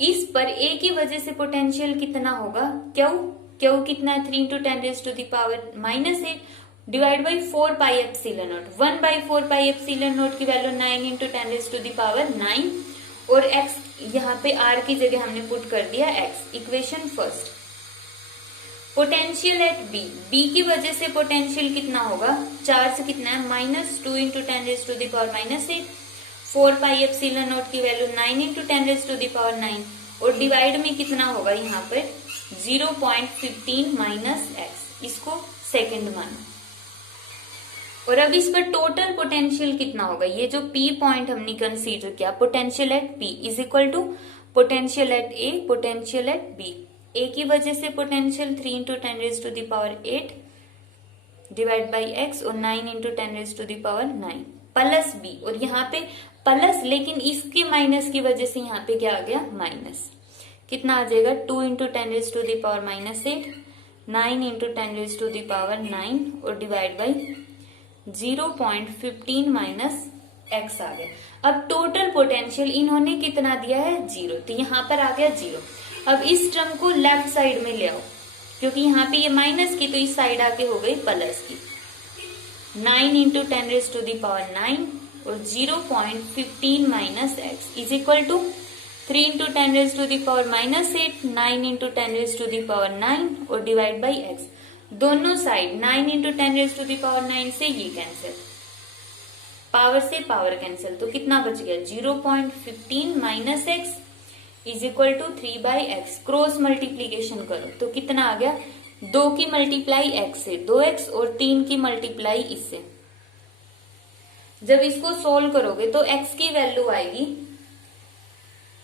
इस पर ए की वजह से पोटेंशियल कितना होगा, क्यू कितना है 3 into 10⁻⁻8 divide by 4 pi epsilon not. 1/4 pi epsilon naught की वैल्यू 9 इंटू 10⁻9 और एक्स यहाँ पे आर की जगह हमने पुट कर दिया X. Equation first, potential at B, B की वजह से पोटेंशियल कितना होगा, चार्ज कितना है -2 इंटू 10⁻⁻8 4 पाई एप्सिलॉन नॉट की वैल्यू 9 इंटू 10⁻9 और डिवाइड में कितना होगा यहाँ पर 0.15 माइनस एक्स, इसको सेकंड मानो। और अब इस पर टोटल पोटेंशियल कितना होगा, ये जो पी पॉइंट हमने कंसीडर किया, potential at P is equal to potential at A, potential at B. A की वजह से potential 3 into 10⁻8 divide by X और 9 इंटू 10⁻9 प्लस बी, और यहाँ पे प्लस लेकिन इसके माइनस की वजह से यहाँ पे क्या आ गया माइनस, कितना आ जाएगा 2 इंटू 10⁻8 9 इंटू 10⁻9 और डिवाइड बाई 0.15 माइनस एक्स आ गया। अब टोटल पोटेंशियल इन्होंने कितना दिया है 0, तो यहाँ पर आ गया 0। अब इस टर्म को लेफ्ट साइड में ले आओ, क्योंकि यहाँ पे ये माइनस की तो इस साइड आके हो गई प्लस की। 9 इंटू 10⁻9 और 0.15 minus X is equal to 3 into 10⁻8 9 into 10⁻9 और डिवाइड बाई एक्स। दोनों साइड 9 इंटू 10⁻9 से ये कैंसिल, पावर से पावर कैंसिल, तो कितना बच गया 0.15 minus X is equal to 3/x। Cross multiplication करो तो कितना आ गया, 2 की मल्टीप्लाई x से 2x और 3 की मल्टीप्लाई इससे। जब इसको सोल्व करोगे तो x की वैल्यू आएगी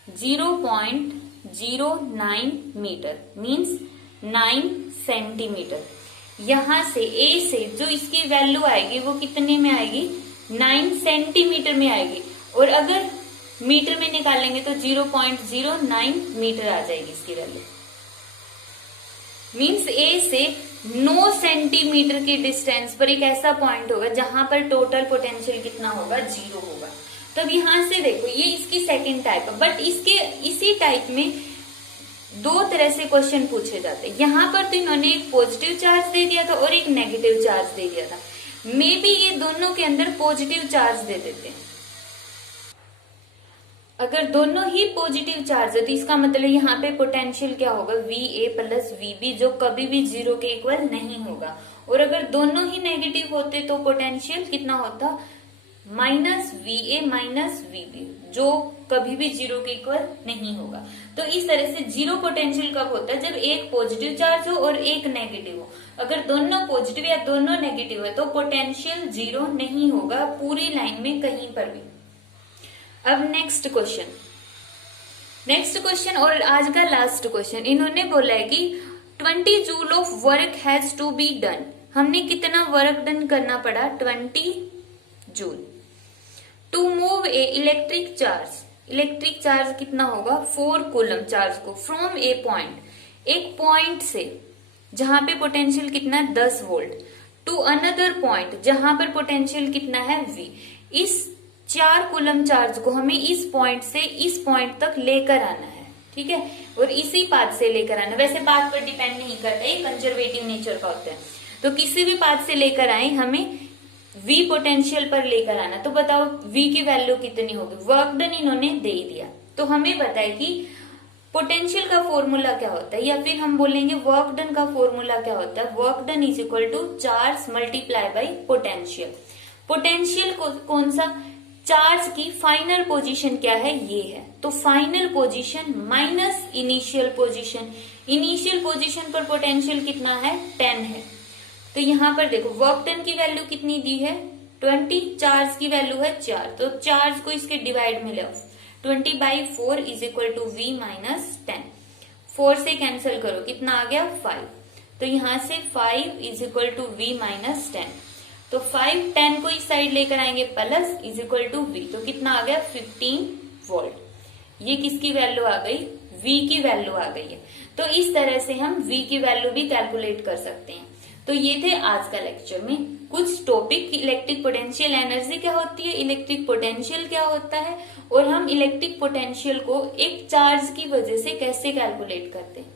0.09 मीटर, मीन्स 9 सेंटीमीटर। यहां से a से जो इसकी वैल्यू आएगी वो कितने में आएगी, 9 सेंटीमीटर में आएगी। और अगर मीटर में निकालेंगे तो 0.09 मीटर आ जाएगी इसकी वैल्यू। मीन्स ए से 9 सेंटीमीटर की डिस्टेंस पर एक ऐसा पॉइंट होगा जहां पर टोटल पोटेंशियल कितना होगा, 0 होगा। तब यहां से देखो ये इसकी सेकंड टाइप है, बट इसके इसी टाइप में 2 तरह से क्वेश्चन पूछे जाते हैं। यहाँ पर तो इन्होंने एक पॉजिटिव चार्ज दे दिया था और एक नेगेटिव चार्ज दे दिया था। मे बी ये दोनों के अंदर पॉजिटिव चार्ज दे देते हैं। अगर दोनों ही पॉजिटिव चार्ज है तो इसका मतलब यहाँ पे पोटेंशियल क्या होगा, VA प्लस VB, जो कभी भी 0 के इक्वल नहीं होगा। और अगर दोनों ही नेगेटिव होते तो पोटेंशियल कितना होता, -VA माइनस VB, जो कभी भी 0 के इक्वल नहीं होगा। तो इस तरह से 0 पोटेंशियल कब होता है, जब एक पॉजिटिव चार्ज हो और एक नेगेटिव हो। अगर दोनों पॉजिटिव या दोनों नेगेटिव है तो पोटेंशियल 0 नहीं होगा पूरी लाइन में कहीं पर भी। अब नेक्स्ट क्वेश्चन और आज का लास्ट क्वेश्चन, इन्होंने बोला है कि 20 joule of work has to be done. हमने कितना वर्क डन करना पड़ा, 20 joule. To move a electric charge कितना होगा, 4 कूलम चार्ज को फ्रॉम ए पॉइंट, एक पॉइंट से जहां पे पोटेंशियल कितना है 10 वोल्ट, टू अनदर पॉइंट जहां पर पोटेंशियल कितना है V। इस 4 कूलम चार्ज को हमें इस पॉइंट से इस पॉइंट तक लेकर आना है, ठीक है, और इसी पाथ से लेकर आना। वैसे पाथ पर डिपेंड नहीं करता, ये कंजर्वेटिव नेचर का होता है। तो किसी भी पाथ से लेकर आए, हमें V पोटेंशियल पर लेकर आना। तो बताओ V की वैल्यू कितनी होगी, वर्क डन इन्होंने दे ही दिया। तो हमें पता है कि पोटेंशियल का फॉर्मूला क्या होता है, या फिर हम बोलेंगे वर्क डन का फॉर्मूला क्या होता है, work done is equal to charge multiply by potential. Potential कौन सा, चार्ज की फाइनल पोजीशन क्या है, ये है। तो final position minus initial position, initial position पर पोटेंशियल कितना है, 10 है। तो यहां पर देखो वर्क डन की वैल्यू कितनी दी है, 20, चार्ज की वैल्यू है 4, तो चार्ज को इसके डिवाइड में ले, 20/4 is equal to V minus 10। 4 से कैंसिल करो, कितना आ गया 5। तो यहां से 5 is equal to V minus 10। तो 5 10 को इस साइड लेकर आएंगे plus is equal to V, तो कितना आ गया 15 वोल्ट। ये किसकी वैल्यू आ गई, V की वैल्यू आ गई है। तो इस तरह से हम V की वैल्यू भी कैलकुलेट कर सकते हैं। तो ये थे आज का लेक्चर में कुछ टॉपिक, इलेक्ट्रिक पोटेंशियल एनर्जी क्या होती है, इलेक्ट्रिक पोटेंशियल क्या होता है, और हम इलेक्ट्रिक पोटेंशियल को एक चार्ज की वजह से कैसे कैलकुलेट करते हैं।